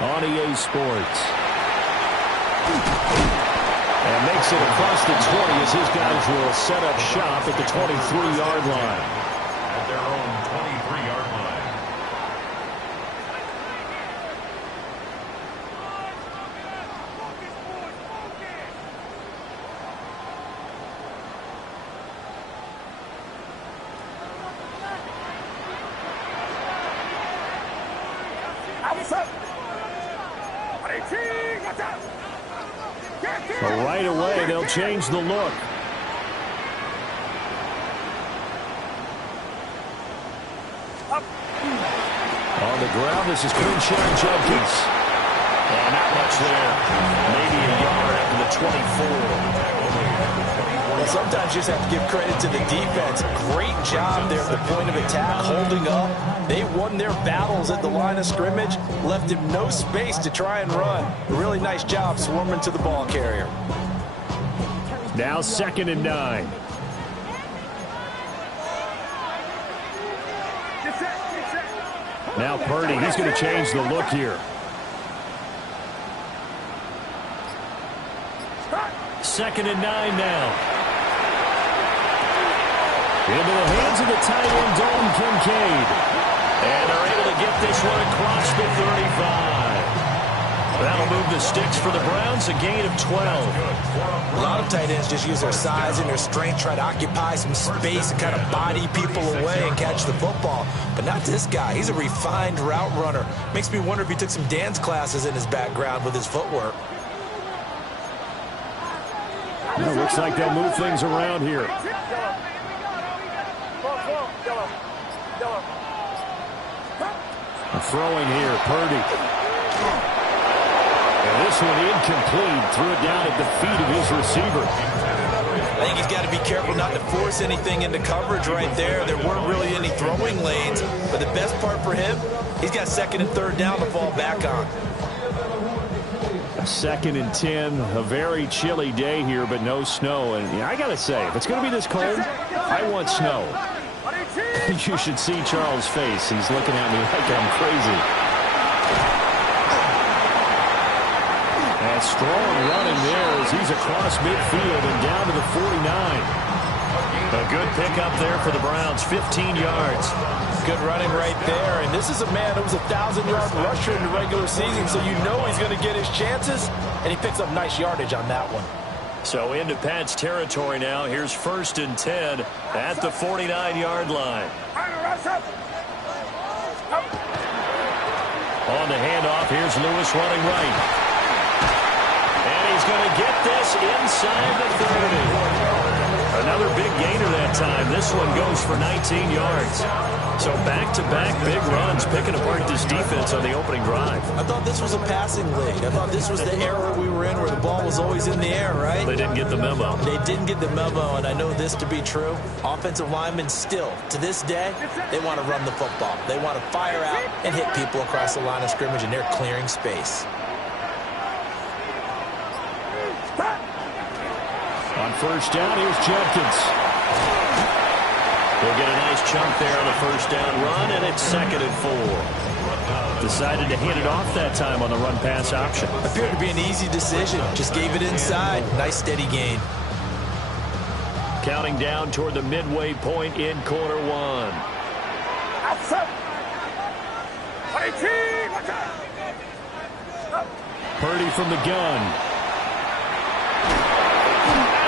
on EA Sports. And makes it across the 20 as his guys will set up shop at the 23-yard line. At their own 23-yard line. So right away, they'll change the look. On the ground, this is Crenshaw Jenkins. And not much there. Maybe a yard after the 24. Well, sometimes you just have to give credit to the defense. Great job there at the point of attack, holding up. They won their battles at the line of scrimmage, left him no space to try and run. A really nice job swarming to the ball carrier. Now 2nd and 9. Now Purdy, he's going to change the look here. 2nd and 9 now. Into the hands of the tight end, Dalton Kincaid. And they're able to get this one across the 35. That'll move the sticks for the Browns, a gain of 12. A lot of tight ends just use their size and their strength, try to occupy some space and kind of body people away and catch the football. But not this guy. He's a refined route runner. Makes me wonder if he took some dance classes in his background with his footwork. Well, looks like they'll move things around here. Throwing here, Purdy. And this one incomplete. Threw it down at the feet of his receiver. I think he's got to be careful not to force anything into coverage right there. There weren't really any throwing lanes. But the best part for him, he's got 2nd and 3rd down to fall back on. 2nd and 10. A very chilly day here, but no snow. And I got to say, if it's going to be this cold, I want snow. You should see Charles' face. He's looking at me like I'm crazy. And strong running there as he's across midfield and down to the 49. A good pickup there for the Browns, 15 yards. Good running right there. And this is a man who was a 1,000-yard rusher in the regular season, so you know he's going to get his chances. And he picks up nice yardage on that one. So into Pat's territory now. Here's 1st and 10 at the 49-yard line. On the handoff, here's Lewis running right. And he's going to get this inside the 30. Another big gainer that time. This one goes for 19 yards. So back-to-back big runs, picking apart this defense on the opening drive. I thought this was a passing league. I thought this was the era we were in where the ball was always in the air, right? They didn't get the memo. They didn't get the memo, and I know this to be true. Offensive linemen still, to this day, they want to run the football. They want to fire out and hit people across the line of scrimmage, and they're clearing space. On 1st down, here's Jenkins. He'll get a nice chunk there on the 1st down run, and it's 2nd and 4. Decided to hand it off that time on the run-pass option. Appeared to be an easy decision. Just gave it inside. Nice steady gain. Counting down toward the midway point in quarter 1. Purdy from the gun.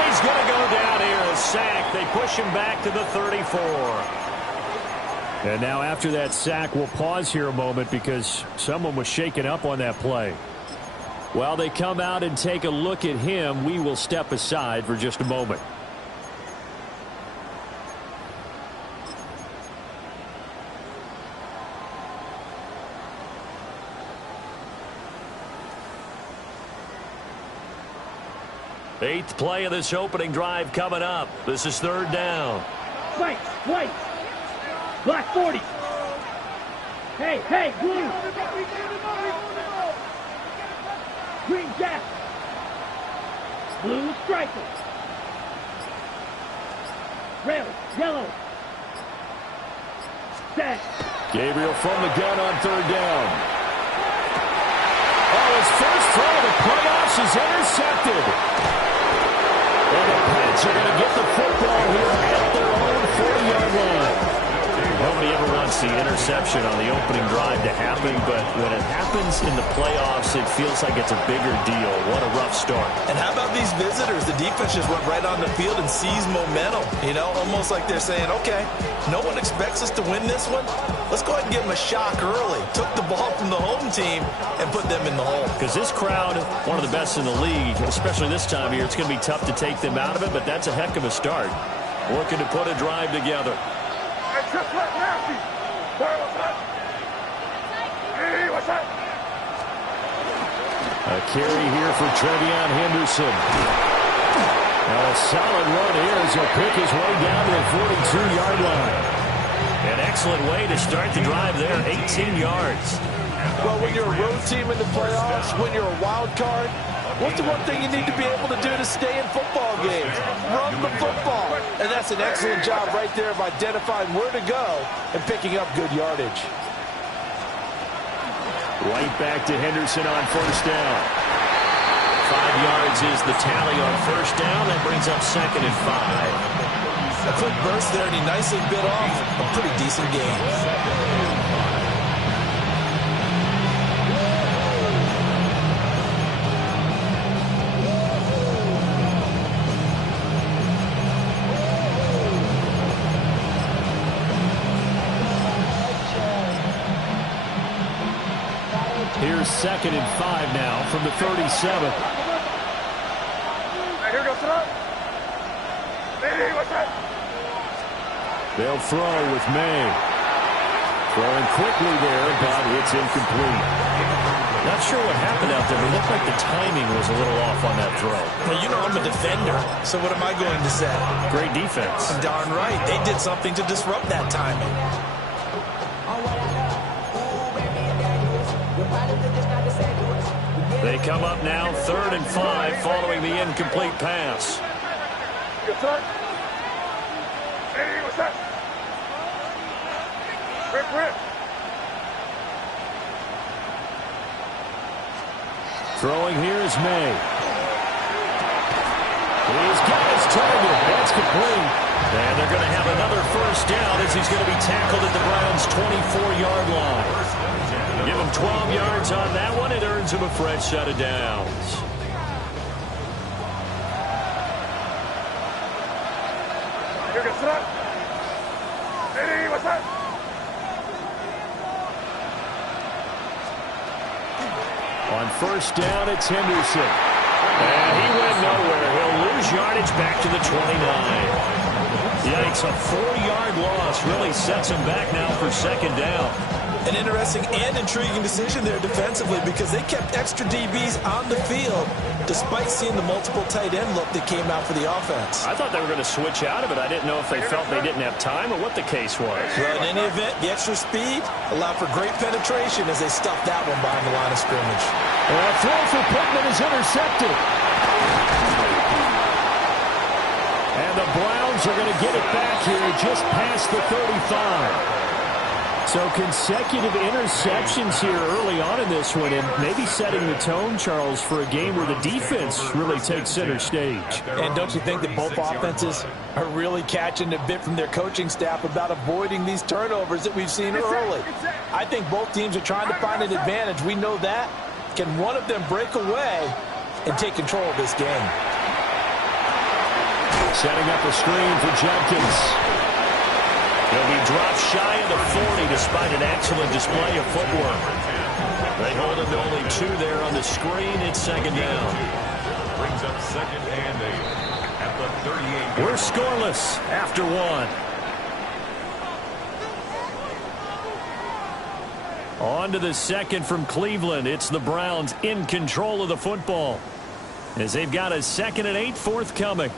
He's going to go down here, a sack. They push him back to the 34. And now after that sack, we'll pause here a moment because someone was shaken up on that play. While they come out and take a look at him, we will step aside for just a moment. Eighth play of this opening drive coming up. This is 3rd down. White. Black 40. Hey, blue. Green jacket. Blue striker. Red, yellow. Set. Gabriel from the gun on 3rd down. first throw of the playoffs is intercepted. And the Pats are going to get the football here at their own 40-yard line. Nobody ever wants the interception on the opening drive to happen, but when it happens in the playoffs, it feels like it's a bigger deal. What a rough start. And how about these visitors? The defense just went right on the field and seized momentum. You know, almost like they're saying, okay, no one expects us to win this one. Let's go ahead and give them a shock early. Took the ball from the home team and put them in the hole. Because this crowd, one of the best in the league, especially this time of year, it's going to be tough to take them out of it, but that's a heck of a start. Working to put a drive together. A carry here for Trevion Henderson. Now a solid run here as he'll pick his way down to the 42-yard line. An excellent way to start the drive there, 18 yards. Well, when you're a road team in the playoffs, when you're a wild card, what's the one thing you need to be able to do to stay in football games? Run the football. And that's an excellent job right there of identifying where to go and picking up good yardage. Right back to Henderson on first down. 5 yards is the tally on first down. That brings up 2nd and 5. A quick burst there, and he nicely bit off a pretty decent gain. Here's 2nd and 5 now from the 37. Here goes it up. What's that? They'll throw with May. Throwing quickly there, but it's incomplete. Not sure what happened out there, but it looked like the timing was a little off on that throw. Well, you know I'm a defender, so what am I going to say? Great defense. Darn right. They did something to disrupt that timing. They come up now 3rd and 5 following the incomplete pass. Yes, sir. Hey, what's that? Rip. Throwing here is May. He's got his target. That's complete. And they're going to have another first down as he's going to be tackled at the Browns' 24-yard line. Give him 12 yards on that one. It earns him a fresh set of downs. Here goes it up. Hey, what's that? On first down, it's Henderson. And he went nowhere. He'll lose yardage back to the 29. Yikes, a 4-yard loss really sets him back now for 2nd down. An interesting and intriguing decision there defensively because they kept extra DBs on the field despite seeing the multiple tight end look that came out for the offense. I thought they were going to switch out of it. I didn't know if they felt they didn't have time or what the case was. Well, in any event, the extra speed allowed for great penetration as they stuffed that one behind the line of scrimmage. And a throw for Pittman is intercepted. And the Browns are going to get it back here just past the 35. So consecutive interceptions here early on in this one, and maybe setting the tone, Charles, for a game where the defense really takes center stage. And don't you think that both offenses are really catching a bit from their coaching staff about avoiding these turnovers that we've seen early? I think both teams are trying to find an advantage. We know that. Can one of them break away and take control of this game? Setting up a screen for Jenkins. He'll be dropped shy of the 40 despite an excellent display of footwork. They hold him to only 2 there on the screen. It's 2nd down. Brings up 2nd and 8 at the 38. We're scoreless after 1. On to the 2nd from Cleveland. It's the Browns in control of the football as they've got a 2nd and 8 forthcoming.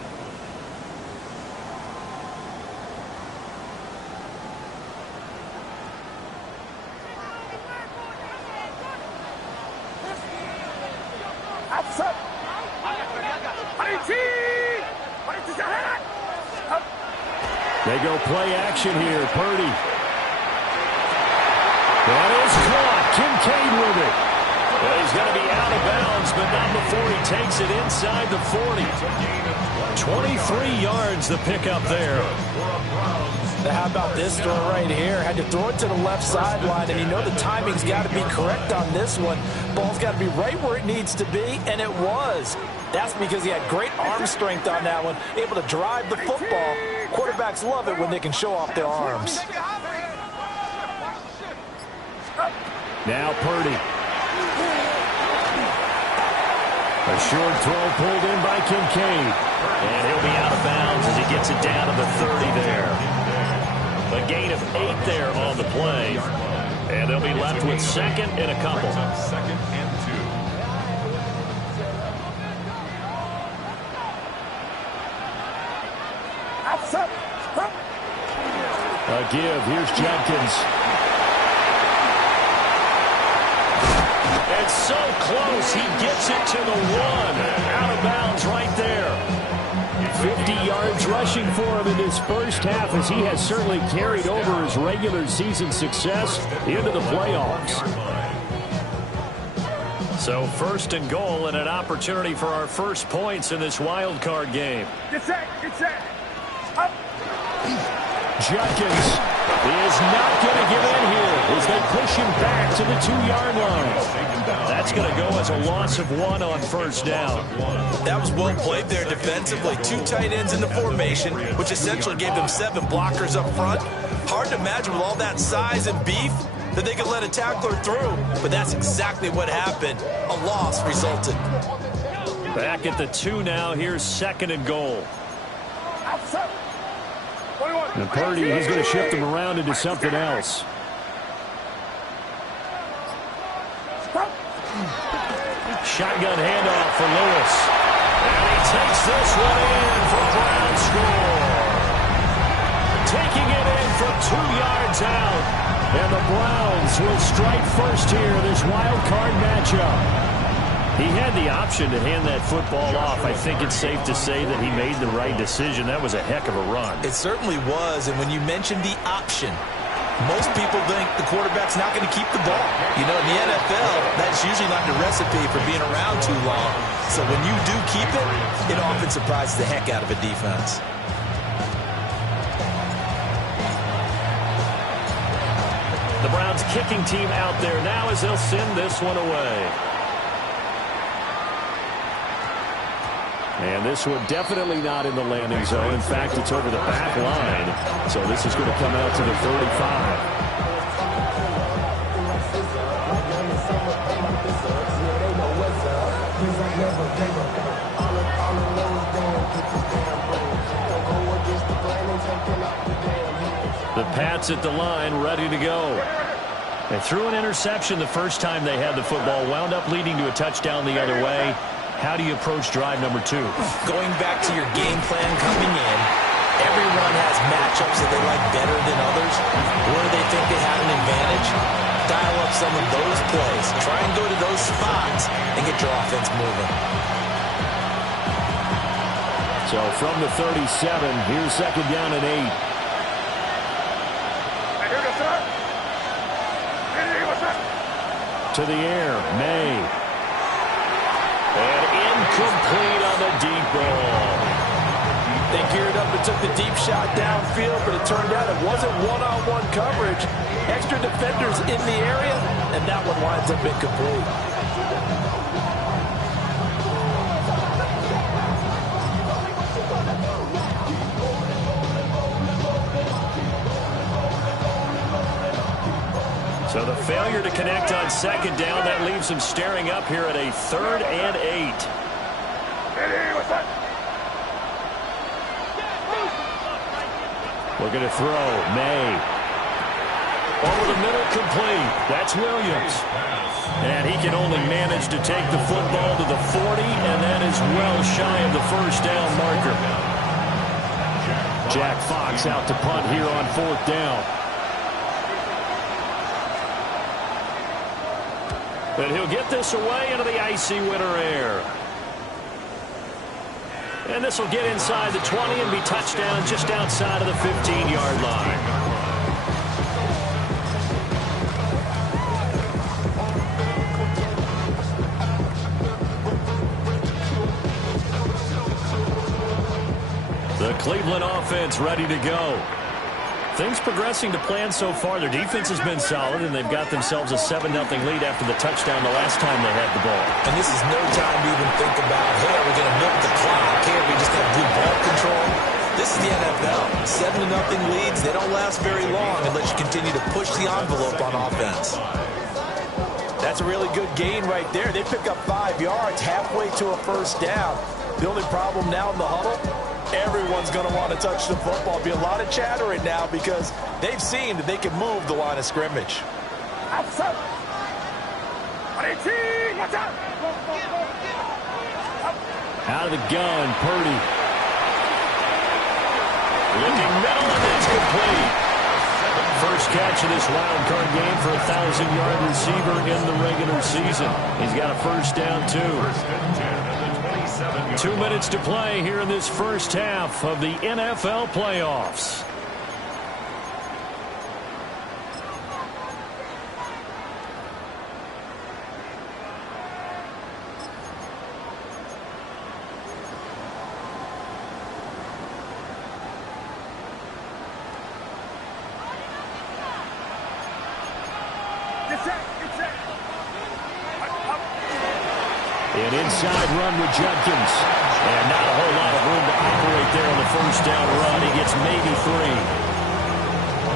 They go play action here. Purdy. That is caught. Kincaid with it. Well, he's going to be out of bounds. runs, but not before he takes it inside the 40. 23 yards the pickup there. How about this throw right here? Had to throw it to the left sideline, and you know the timing's got to be correct on this one. Ball's got to be right where it needs to be, and it was. That's because he had great arm strength on that one, able to drive the football. Quarterbacks love it when they can show off their arms. Now Purdy. A short throw pulled in by Kincaid. And he'll be out of bounds as he gets it down to the 30 there. A gain of 8 there on the play. And they'll be left with second and a couple. Second and 2. A give. Here's Jenkins. It's so close. He gets it to the 1. Out of bounds right there. 50 yards rushing for him in this first half, as he has certainly carried over his regular season success into the playoffs. So first and goal, and an opportunity for our first points in this wild card game. Get set. Get set. Up. Jenkins is not going to give in here as they push him back to the 2-yard line. That's going to go as a loss of 1 on first down. That was well played there defensively. 2 tight ends in the formation, which essentially gave them 7 blockers up front. Hard to imagine with all that size and beef that they could let a tackler through, but that's exactly what happened. A loss resulted. Back at the 2 now. Here's second and goal. And Purdy, he's going to shift him around into something else. Shotgun handoff for Lewis. And he takes this one in for a Brown score. Taking it in from 2 yards out. And the Browns will strike first here in this wild card matchup. He had the option to hand that football off. I think it's safe to say that he made the right decision. That was a heck of a run. It certainly was, and when you mentioned the option, most people think the quarterback's not going to keep the ball. You know, in the NFL, that's usually not the recipe for being around too long. So when you do keep it, it often surprises the heck out of a defense. The Browns kicking team out there now as they'll send this one away. And this one definitely not in the landing zone. In fact, it's over the back line. So this is going to come out to the 35. The Pats at the line, ready to go. They threw an interception the first time they had the football, wound up leading to a touchdown the other way. How do you approach drive number 2? Going back to your game plan coming in, everyone has matchups that they like better than others. Where they think they have an advantage, dial up some of those plays. Try and go to those spots and get your offense moving. So from the 37, here's second down and 8. To the air, May. And incomplete on the deep ball. They geared up and took the deep shot downfield, but it turned out it wasn't one-on-one coverage. Extra defenders in the area, and that one winds up incomplete. So the failure to connect on second down, that leaves him staring up here at a 3rd and 8. Looking to throw. May. Over the middle, complete. That's Williams. And he can only manage to take the football to the 40, and that is well shy of the first down marker. Jack Fox out to punt here on 4th down. And he'll get this away into the icy winter air. And this will get inside the 20 and be touchdown just outside of the 15-yard line. Cleveland offense ready to go. Things progressing to plan so far. Their defense has been solid, and they've got themselves a 7-0 lead after the touchdown the last time they had the ball. And this is no time to even think about, hey, are we going to milk the clock? Hey, are we just going to do ball control? This is the NFL. 7-0 leads, they don't last very long unless you continue to push the envelope on offense. That's a really good gain right there. They pick up 5 yards halfway to a first down. The only problem now in the huddle, everyone's going to want to touch the football. Be a lot of chattering now because they've seen that they can move the line of scrimmage. Outside. Watch out. Out of the gun, Purdy. Looking middle, and it's complete. First catch of this wild card game for a 1,000-yard receiver in the regular season. He's got a first down, too. 2 minutes to play here in this first half of the NFL playoffs. An inside run with Judkins. And not a whole lot of room to operate there on the first down run. He gets maybe 3.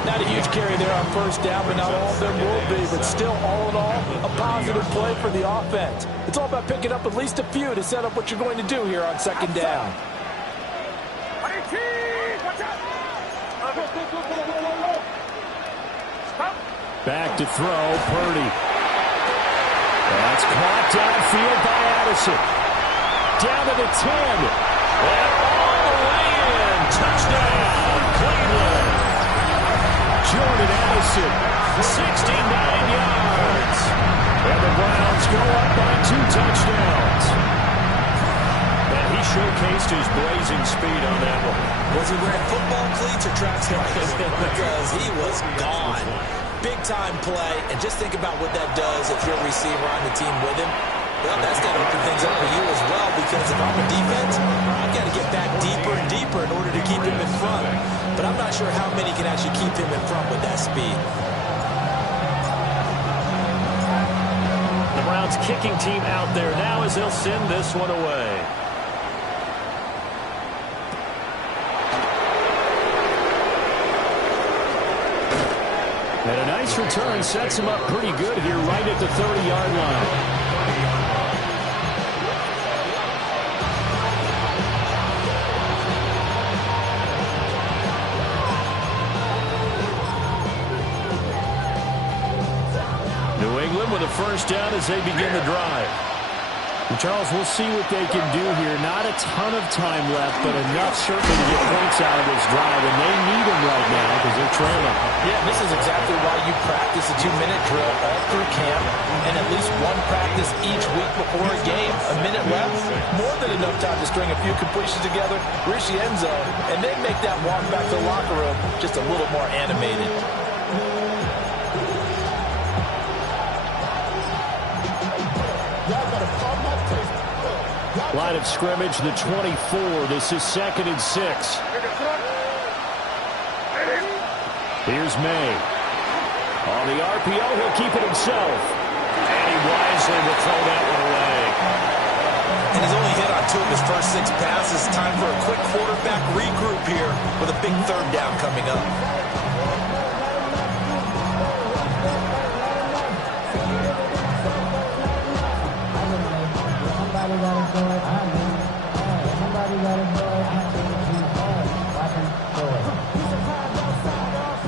Not a huge carry there on first down, but not all of them will be. But still, all in all, a positive play for the offense. It's all about picking up at least a few to set up what you're going to do here on second down. Back to throw, Purdy. That's caught downfield by Addison. Down to the 10. And all the way in. Touchdown, Cleveland. Jordan Addison, 69 yards. And the Browns go up by 2 touchdowns. And he showcased his blazing speed on that one. Was he wearing football cleats or track spikes? Because he was gone. Big-time play, and just think about what that does if you're a receiver on the team with him. Well, that's got to open things up for you as well, because if I'm a defense, I've got to get back deeper and deeper in order to keep him in front. But I'm not sure how many can actually keep him in front with that speed. The Browns kicking team out there now as they'll send this one away. And a nice return sets him up pretty good here right at the 30-yard line. New England with a first down as they begin the drive. And Charles, we'll see what they can do here. Not a ton of time left, but enough certainly to get points out of this drive, and they need them right now because they're trailing. Yeah, this is exactly why you practice a 2-minute drill all through camp and at least one practice each week before a game. A minute left, more than enough time to string a few completions together, reach the end zone, and then make that walk back to the locker room just a little more animated. Line of scrimmage, the 24. This is 2nd and 6. Here's May. On the RPO, he'll keep it himself. And he wisely will throw that one away. And he's only hit on 2 of his first 6 passes. Time for a quick quarterback regroup here with a big 3rd down coming up.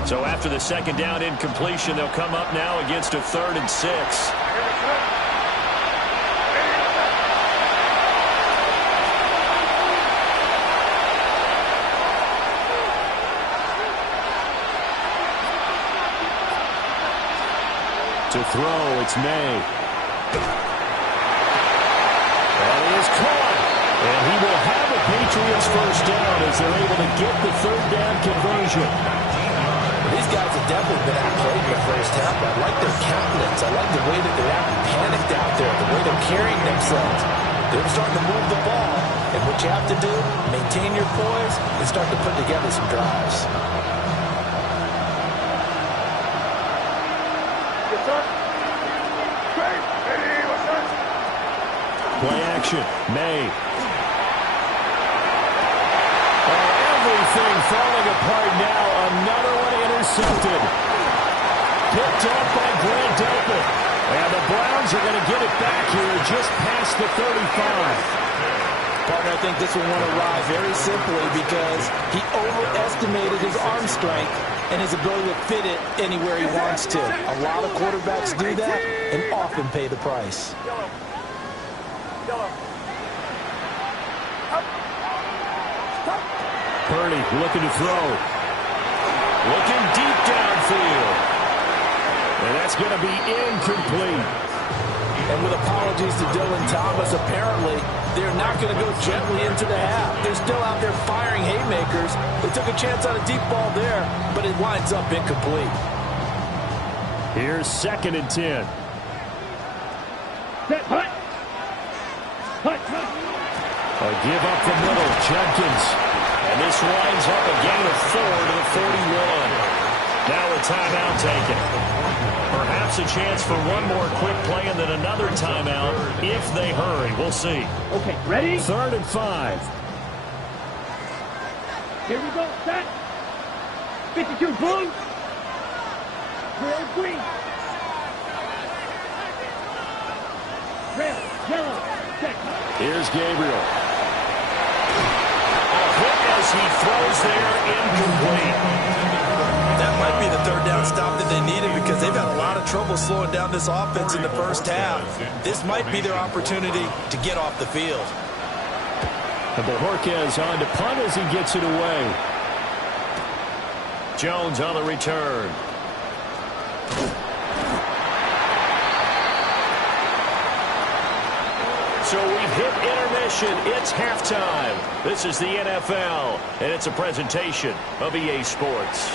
So after the 2nd down incompletion, they'll come up now against a 3rd and 6. To throw, it's May. And he is caught. And he will have a Patriots first down as they're able to get the 3rd down conversion. These guys have definitely been outplayed in the first half. I like their countenance. I like the way that they're acting panicked out there, the way they're carrying themselves. They're starting to move the ball. And what you have to do, maintain your poise and start to put together some drives. Yes, sir. Great. Ready, what's that? Play action. May. Everything falling apart now. Another one intercepted. Picked up by Grant Delpit. And the Browns are going to get it back here just past the 35. Partner, I think this will want to ride very simply because he overestimated his arm strength and his ability to fit it anywhere he wants to. A lot of quarterbacks do that and often pay the price. Yellow. Yellow. Up. Stop. Purdy looking to throw. Looking deep downfield. And that's going to be incomplete. And with apologies to Dylan Thomas, apparently they're not going to go gently into the half. They're still out there firing haymakers. They took a chance on a deep ball there, but it winds up incomplete. Here's 2nd and 10. Set, hut. Hut, hut. A give up the middle, Jenkins. And this winds up a gain of 4 to the 41. Now a timeout taken. Perhaps a chance for one more quick play and then another timeout if they hurry. We'll see. Okay, ready? 3rd and 5. Here we go. Set. 52 blue. 0 green. Red, yellow. Set. Here's Gabriel. A hit as he throws there, incomplete. That might be the 3rd down stop that they needed because they've had a lot of trouble slowing down this offense in the first half. This might be their opportunity to get off the field. And Bojorquez on to punt as he gets it away. Jones on the return. So we've hit intermission. It's halftime. This is the NFL, and it's a presentation of EA Sports.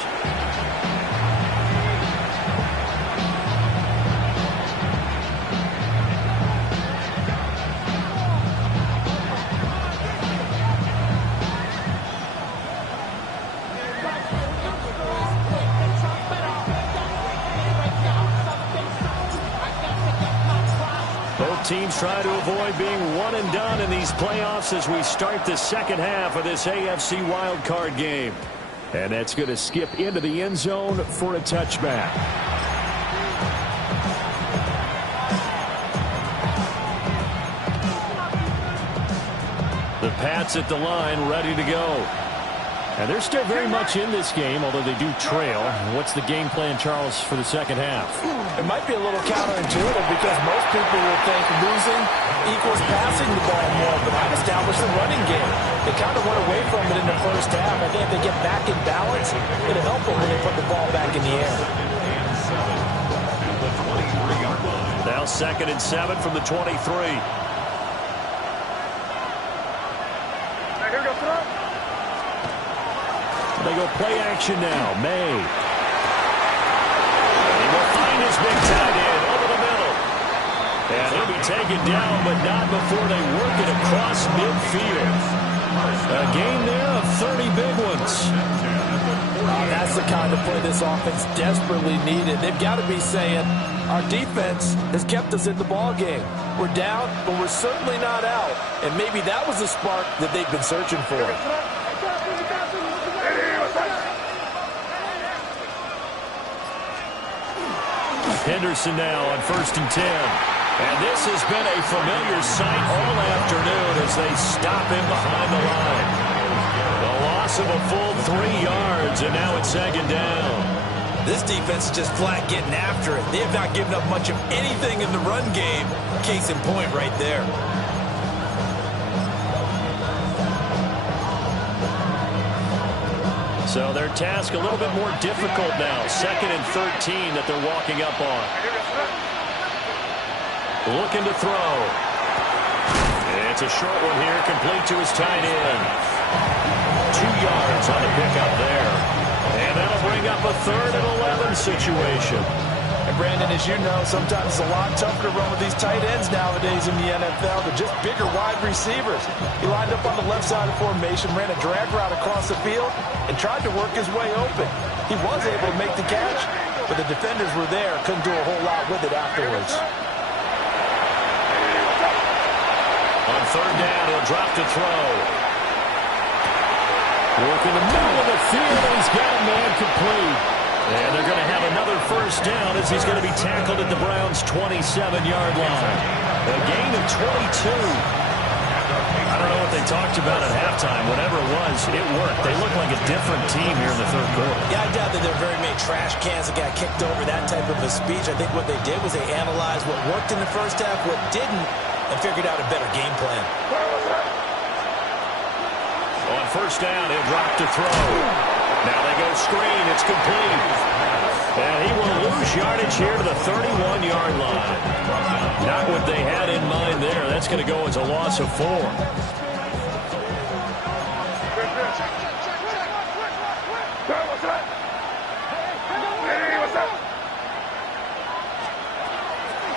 Teams try to avoid being one and done in these playoffs as we start the second half of this AFC wildcard game. And that's going to skip into the end zone for a touchback. The Pats at the line, ready to go. And they're still very much in this game, although they do trail. What's the game plan, Charles, for the second half? It might be a little counterintuitive because most people will think losing equals passing the ball more, but I've established the running game. They kind of went away from it in the first half. I think if they get back in balance, it'll help them when they put the ball back in the air. Now 2nd and 7 from the 23. Here we go, throw. They go play action now. May. He will find his big tight end over the middle. And he'll be taken down, but not before they work it across midfield. A gain there of 30 big ones. That's the kind of play this offense desperately needed. They've got to be saying, our defense has kept us in the ball game. We're down, but we're certainly not out. And maybe that was the spark that they've been searching for. Henderson now on 1st and 10. And this has been a familiar sight all afternoon as they stop him behind the line. The loss of a full 3 yards, and now it's 2nd down. This defense is just flat getting after it. They have not given up much of anything in the run game. Case in point right there. So their task a little bit more difficult now. 2nd and 13 that they're walking up on. Looking to throw. It's a short one here, complete to his tight end. 2 yards on the pickup there. And that'll bring up a 3rd and 11 situation. And Brandon, as you know, sometimes it's a lot tougher to run with these tight ends nowadays in the NFL. They're just bigger wide receivers. He lined up on the left side of formation, ran a drag route across the field, and tried to work his way open. He was able to make the catch, but the defenders were there, couldn't do a whole lot with it afterwards. On third down, he'll drop to throw. Working the middle of the field, and he's got a man complete. And they're going to have another first down as he's going to be tackled at the Browns' 27-yard line. A gain of 22. I don't know what they talked about at halftime. Whatever it was, it worked. They look like a different team here in the third quarter. Yeah, I doubt that there are very many trash cans that got kicked over, that type of a speech. I think what they did was they analyzed what worked in the first half, what didn't, and figured out a better game plan. On first down, he'll drop to throw. Now they go screen. It's complete. And he will lose yardage here to the 31-yard line. Not what they had in mind there. That's going to go as a loss of 4.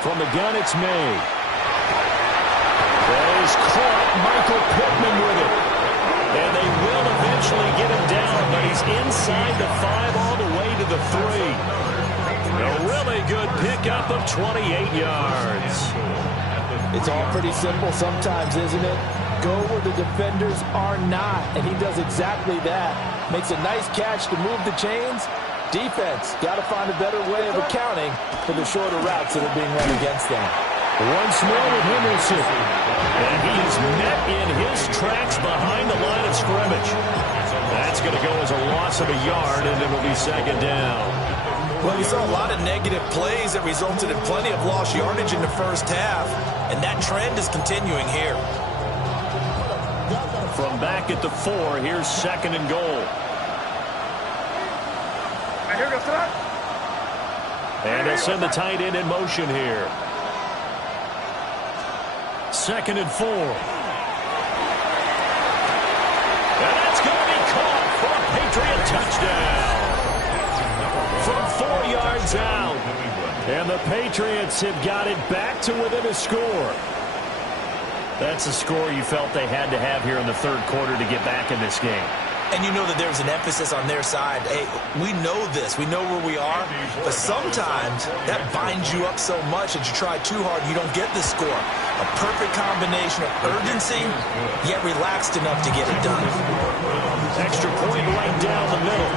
From the gun, it's May. He's caught Michael Pittman with it. And they will eventually get him down, but he's inside the 5 all the way to the 3. A really good pickup of 28 yards. It's all pretty simple sometimes, isn't it? Go where the defenders are not, and he does exactly that. Makes a nice catch to move the chains. Defense, got to find a better way of accounting for the shorter routes that are being run against them. Once more with Henderson. And he is met in his tracks behind the line of scrimmage. That's going to go as a loss of a yard, and it'll be second down. Well, we saw a lot of negative plays that resulted in plenty of lost yardage in the first half, and that trend is continuing here. From back at the 4, here's second and goal. And they'll send the tight end in motion here. Second and 4. And that's going to be caught for a Patriot touchdown. From 4 yards out. And the Patriots have got it back to within a score. That's a score you felt they had to have here in the third quarter to get back in this game. And you know that there's an emphasis on their side. Hey, we know this. We know where we are. But sometimes that binds you up so much that you try too hard, you don't get the score. A perfect combination of urgency, yet relaxed enough to get it done. Extra point right down the middle.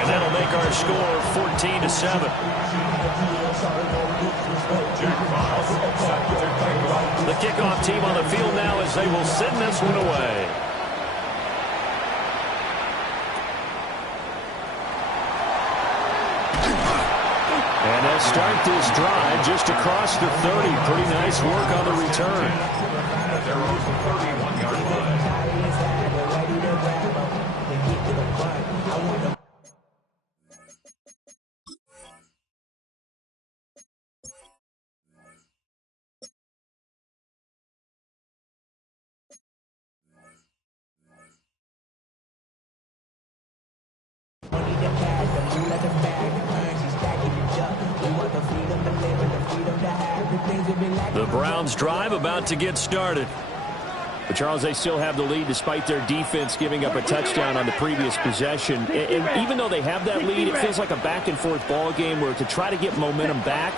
And that'll make our score 14-7. The kickoff team on the field now as they will send this one away. And they'll start this drive just across the 30. Pretty nice work on the return. The Browns drive about to get started. But, Charles, they still have the lead despite their defense giving up a touchdown on the previous possession. And even though they have that lead, it feels like a back-and-forth ball game where to try to get momentum back,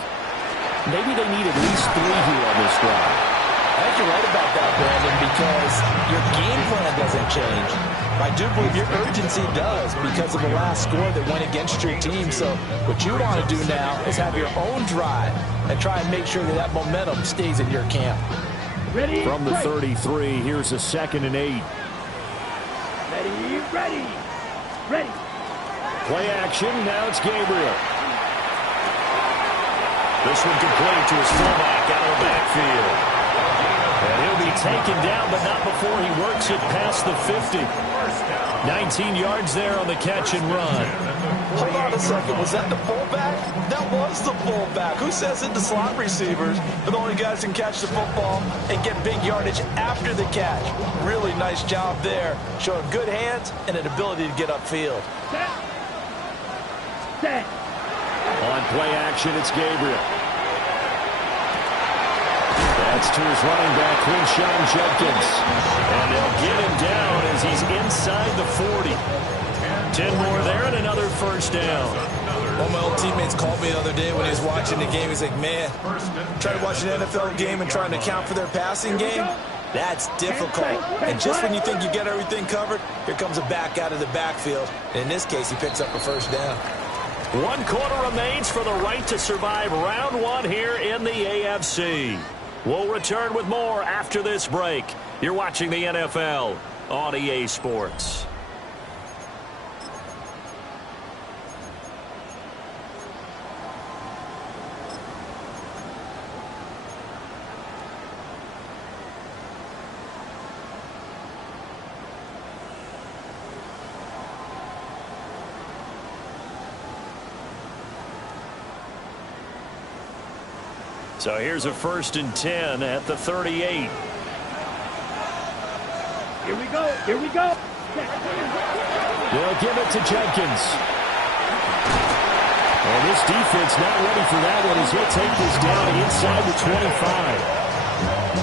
maybe they need at least 3 here on this drive. I think you're right about that, Brandon, because your game plan doesn't change. I do believe your urgency does because of the last score that went against your team. So what you want to do now is have your own drive and try and make sure that that momentum stays in your camp. Ready? From the 33, here's a 2nd and 8. Ready. Play action, now it's Gabriel. This one complete to his fullback out of the backfield. And he'll be taken down, but not before he works it past the 50. 19 yards there on the catch and run. Hold on a second. Was that the fullback? That was the fullback. Who says it? The slot receivers are the only guys who can catch the football and get big yardage after the catch. Really nice job there. Showing good hands and an ability to get upfield. Set. On play action, it's Gabriel. That's to his running back, Quinshawn Judkins. And they'll get him down as he's inside the 40. 10 more there and another first down. One of my old teammates called me the other day when he was watching the game. He's like, man, trying to watch an NFL game and trying to account for their passing game, that's difficult. And just when you think you get everything covered, here comes a back out of the backfield. And in this case, he picks up a first down. 1 quarter remains for the right to survive round 1 here in the AFC. We'll return with more after this break. You're watching the NFL on EA Sports. So here's a 1st and 10 at the 38. Here we go. Here we go. They'll give it to Jenkins. And this defense not ready for that one as he'll take this down inside the 25.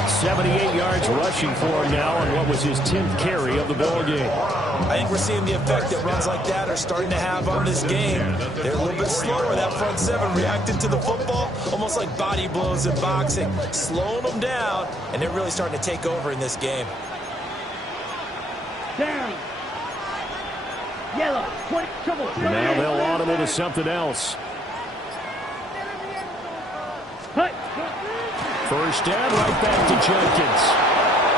78 yards rushing for him now on what was his 10th carry of the ball game. I think we're seeing the effect that runs like that are starting to have on this game. They're a little bit slower. That front 7 reacting to the football, almost like body blows in boxing, slowing them down, and they're really starting to take over in this game. Down. Yellow. 20. Trouble. Now they'll audible to something else. Hut. First down, right back to Jenkins.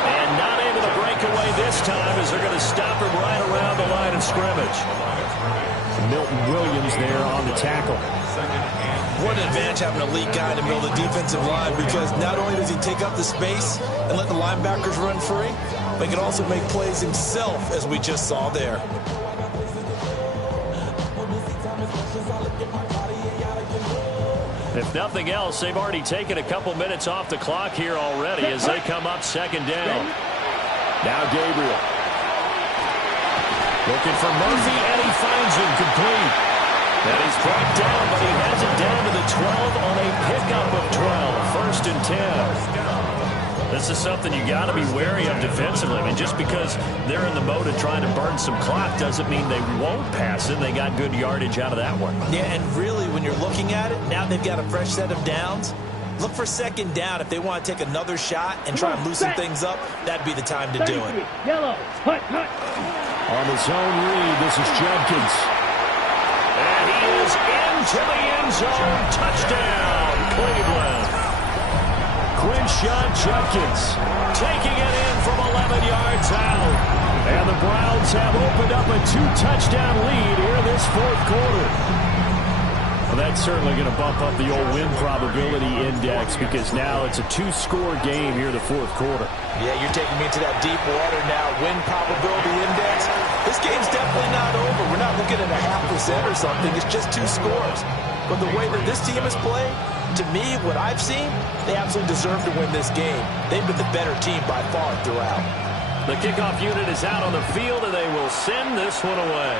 And not able to break away this time as they're going to stop him right around the line of scrimmage. Milton Williams there on the tackle. What an advantage having a elite guy to build a defensive line, because not only does he take up the space and let the linebackers run free, but he can also make plays himself, as we just saw there. If nothing else, they've already taken a couple minutes off the clock here already as they come up 2nd down. Now Gabriel. Looking for Murphy, and he finds him complete. And he's brought down, but he has it down to the 12 on a pickup of 12. 1st and 10. This is something you got to be wary of defensively. I mean, just because they're in the mode of trying to burn some clock doesn't mean they won't pass it. They got good yardage out of that one. Yeah, and really, when you're looking at it, now they've got a fresh set of downs. Look for 2nd down if they want to take another shot and try and loosen things up. That'd be the time to do it. Yellow. Hut, hut. On the zone read, this is Judkins. And he is into the end zone. Touchdown, Cleveland. Quinshawn Judkins taking it in from 11 yards out. And the Browns have opened up a 2-touchdown lead here this 4th quarter. Well, that's certainly going to bump up the old win probability index, because now it's a 2-score game here the 4th quarter. Yeah, you're taking me to that deep water now. Win probability index. This game's definitely not over. We're not looking at a 0.5% or something. It's just 2 scores. But the way that this team is playing, to me, what I've seen, they absolutely deserve to win this game. They've been the better team by far throughout. The kickoff unit is out on the field, and they will send this one away.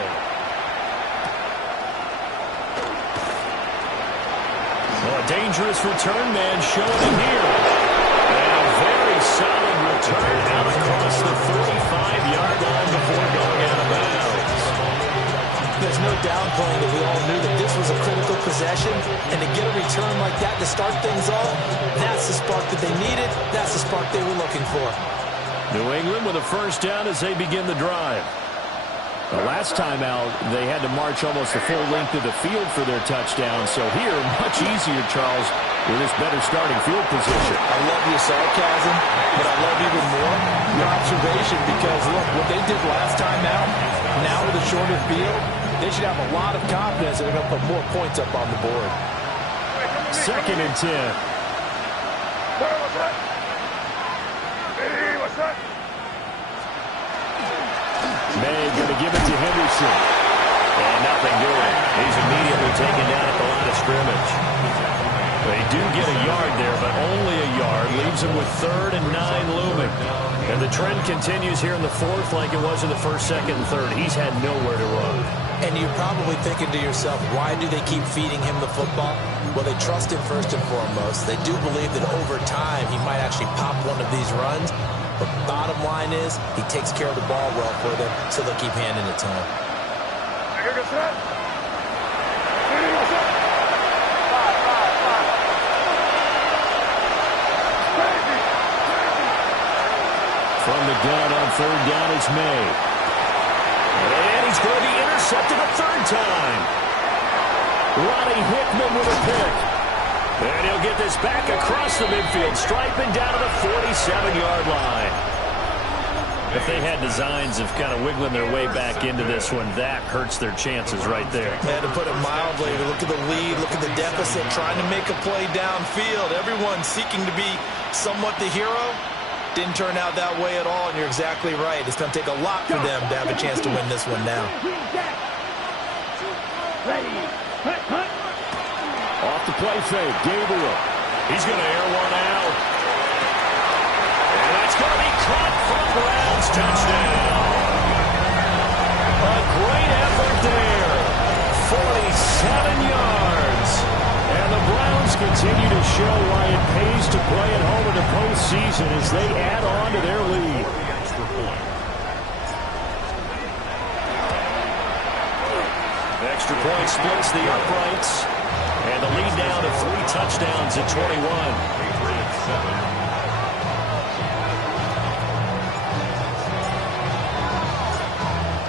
Well, a dangerous return man showing it here. And a very solid return out across the 45-yard line before going out of bounds. There's no downplaying that we all knew that this was a critical possession, and to get a return like that to start things off, that's the spark that they needed. That's the spark they were looking for. New England with a first down as they begin the drive. The last time out, they had to march almost the full length of the field for their touchdown. So here, much easier, Charles, with this better starting field position. I love your sarcasm, but I love even more your observation, because, look, what they did last time out, now with a shorter field, they should have a lot of confidence that they're going to put more points up on the board. 2nd and 10. What's that? Hey, what's that? May going to give it to Henderson. And nothing doing. He's immediately taken down at the line of scrimmage. They do get a yard there, but only a yard. Leaves them with 3rd and 9 looming. And the trend continues here in the 4th like it was in the 1st, 2nd, and 3rd. He's had nowhere to run. And you're probably thinking to yourself, why do they keep feeding him the football? Well, they trust him first and foremost. They do believe that over time he might actually pop one of these runs. But bottom line is, he takes care of the ball well for them, so they'll keep handing it to him. From the gun on third down, it's May. And he's going to be intercepted a third time. Ronnie Hickman with a pick. And he'll get this back across the midfield stripe and down to the 47-yard line. If they had designs of kind of wiggling their way back into this one, that hurts their chances right there. Yeah, to put it mildly, look at the lead, look at the deficit, trying to make a play downfield. Everyone seeking to be somewhat the hero. Didn't turn out that way at all, and you're exactly right. It's going to take a lot for them to have a chance to win this one now. Ready. Hut, hut. Off the play fake, Gabriel. He's going to air one out. And that's going to be caught from Brown's touchdown. A great effort there. 47 yards. And the Browns continue to show why it pays to play at home in the postseason as they add on to their lead. Extra point splits the uprights. And the lead down to 3 touchdowns at 21.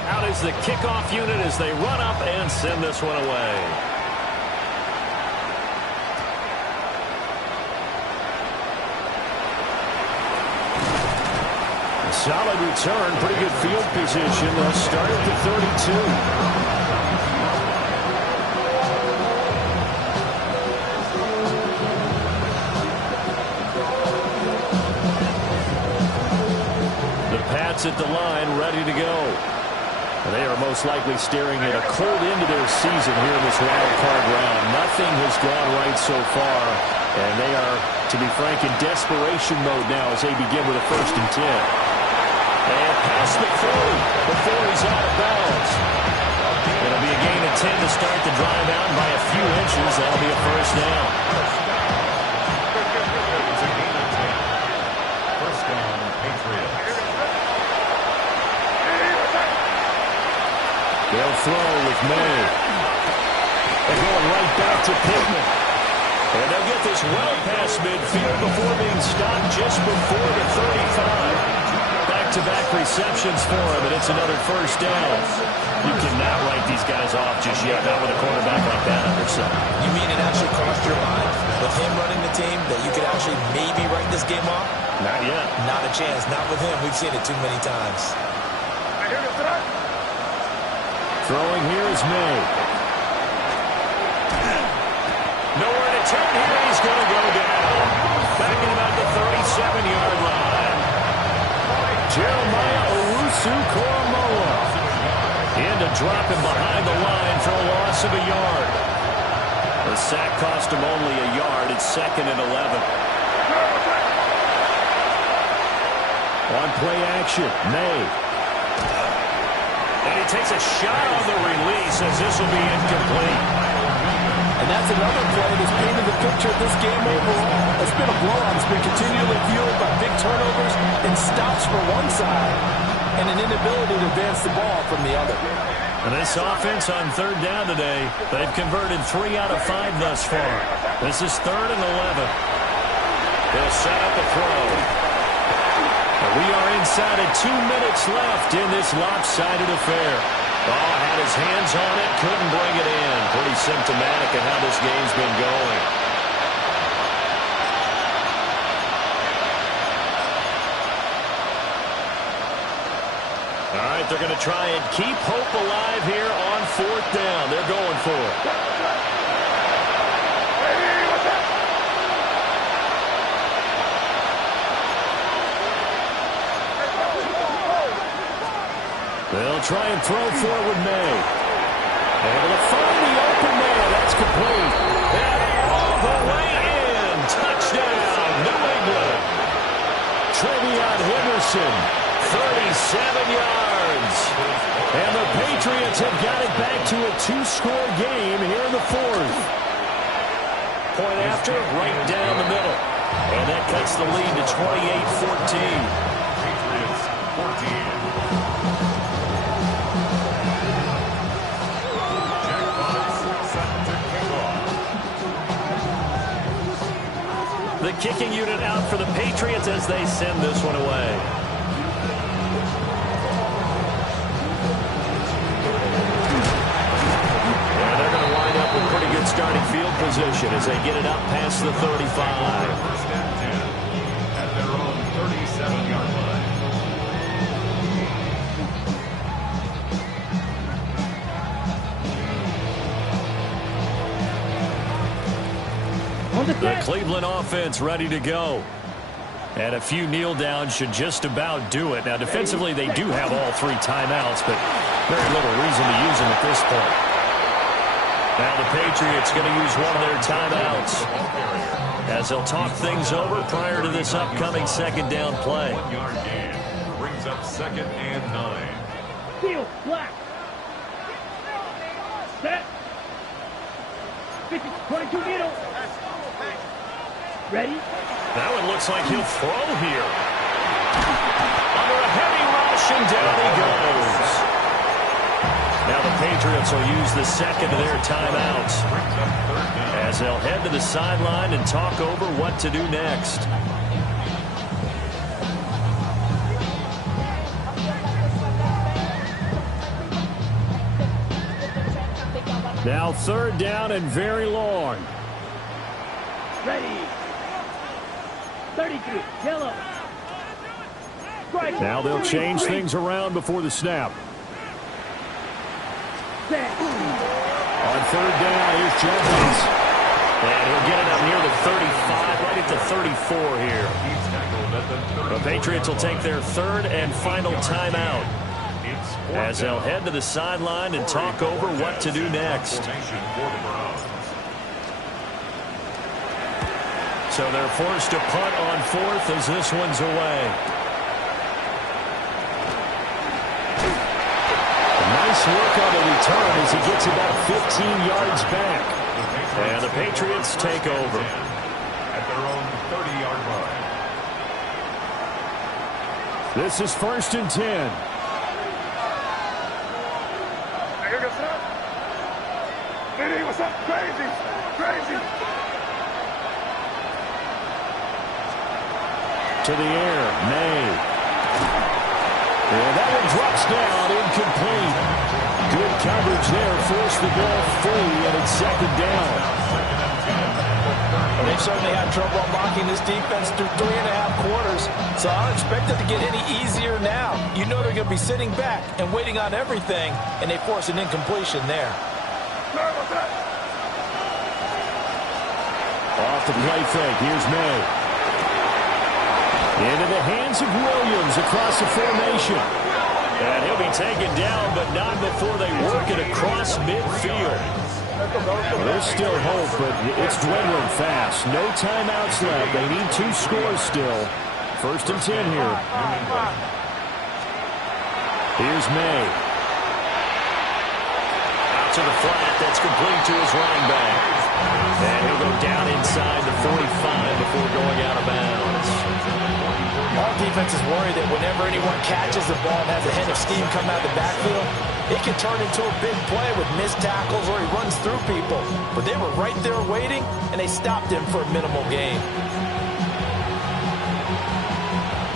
Out is the kickoff unit as they run up and send this one away. Solid return, pretty good field position. They'll start at the 32. The Pats at the line, ready to go. They are most likely staring at a cold end to their season here in this wild card round. Nothing has gone right so far, and they are, to be frank, in desperation mode now as they begin with a 1st and 10. And past McFoley before he's out of bounds. It'll be a gain of 10 to start the drive out by a few inches. That'll be a 1st down. First down, Patriots. They'll throw with May. They're going right back to Pittman. And they'll get this well past midfield before being stopped just before the 35. Back-to-back receptions for him, and it's another 1st down. You cannot write these guys off just yet, not with a quarterback like that under center. You mean it actually crossed your mind with him running the team that you could actually maybe write this game off? Not yet. Not a chance. Not with him. We've seen it too many times. Throwing here is May. Nowhere to turn here. He's going to go down. Back at about the 37-yard line. Jeremiah Owusu-Koramoah. In to drop him behind the line for a loss of a yard. The sack cost him only a yard. It's 2nd and 11. On play action, May. And he takes a shot on the release as this will be incomplete. And that's another play that's painted the picture of this game overall. It's been a blowout. It's been continually fueled by big turnovers and stops for one side and an inability to advance the ball from the other. And this offense on 3rd down today, they've converted 3 out of 5 thus far. This is 3rd and 11. They'll set up a throw. We are inside of 2 minutes left in this lopsided affair. Oh, had his hands on it, couldn't bring it in. Pretty symptomatic of how this game's been going. All right, they're going to try and keep hope alive here on 4th down. They're going for it. They'll try and throw forward May. Able to find the open man. That's complete. And all the way in. Touchdown, New England. Trevion Henderson 37 yards. And the Patriots have got it back to a two-score game here in the fourth. Point after, right down the middle. And that cuts the lead to 28-14. Patriots 14. The kicking unit out for the Patriots as they send this one away. And they're going to wind up with pretty good starting field position as they get it up past the 35. First and 10 at their own 37-yard line. The Cleveland offense ready to go. And a few kneel downs should just about do it. Now, defensively, they do have all three timeouts, but very little reason to use them at this point. Now the Patriots going to use one of their timeouts as they'll talk things over prior to this upcoming second down play. 1-yard gain brings up 2nd and 9. Field, black. Set. 50, 22 middle. Ready? Now it looks like he'll throw here. Under a heavy rush, and down he goes. Now the Patriots will use the second of their timeouts as they'll head to the sideline and talk over what to do next. Now 3rd down and very long. Ready. 33, yellow. Strike. Now they'll change things around before the snap. Set. On 3rd down, here's Jenkins. And he'll get it up near the 35, right at the 34 here. He's tackled at the 34. The Patriots will take their 3rd and final timeout as they'll head to the sideline and talk over what to do next. So they're forced to punt on 4th as this one's away. A nice work on the return as he gets about 15 yards back. And the Patriots take over. At their own 30-yard line. This is 1st and 10. Hey, what's up? Crazy. Crazy. To the air, May. And that one drops down, incomplete. Good coverage there, forced the ball free, and it's 2nd down. Well, they've certainly had trouble unlocking this defense through 3.5 quarters, so I don't expect it to get any easier now. You know they're going to be sitting back and waiting on everything, and they force an incompletion there. Off the play fake, here's May. Into the hands of Williams across the formation. And he'll be taken down, but not before they work it across midfield. Well, there's still hope, but it's dwindling fast. No timeouts left. They need 2 scores still. 1st and 10 here. Here's May. Out to the flat. That's complete to his running back. And he'll go down inside the 45 before going out of bounds. All defenses worry that whenever anyone catches the ball and has a hint of steam come out of the backfield, it can turn into a big play with missed tackles or he runs through people. But they were right there waiting, and they stopped him for a minimal gain.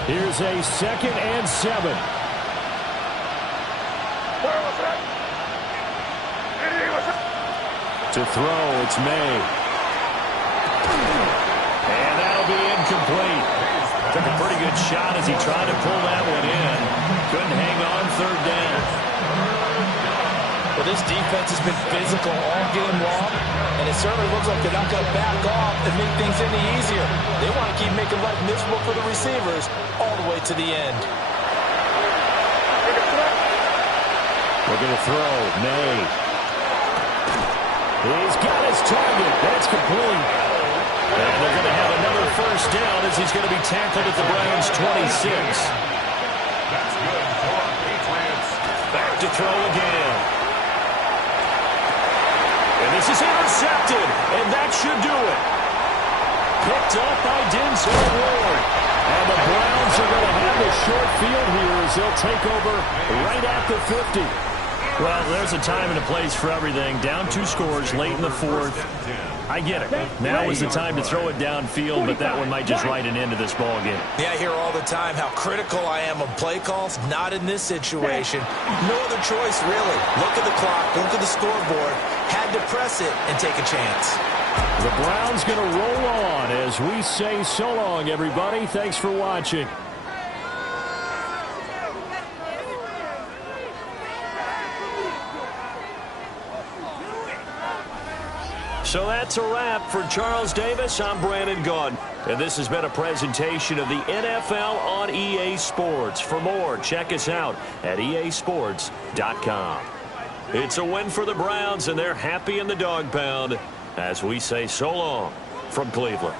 Here's a 2nd and 7. To throw, it's May. And that'll be incomplete. Took a pretty good shot as he tried to pull that one in. Couldn't hang on 3rd down. Well, this defense has been physical all game long, and it certainly looks like they're not going to back off and make things any easier. They want to keep making life miserable for the receivers all the way to the end. We're going to throw. May. He's got his target. That's complete. And they're going to have another 1st down as he's going to be tackled at the Browns' 26. That's good for Patriots. Back to throw again. And this is intercepted, and that should do it. Picked up by Denzel Ward. And the Browns are going to have the short field here as they'll take over right at the 50. Well, there's a time and a place for everything. Down 2 scores late in the 4th. I get it. Now is the time to throw it downfield, but that one might just write an end to this ball game. Yeah, I hear all the time how critical I am of play calls. Not in this situation. No other choice, really. Look at the clock. Look at the scoreboard. Had to press it and take a chance. The Browns going to roll on as we say so long, everybody. Thanks for watching. So that's a wrap for Charles Davis. I'm Brandon Gaudin. And this has been a presentation of the NFL on EA Sports. For more, check us out at easports.com. It's a win for the Browns, and they're happy in the dog pound as we say so long from Cleveland.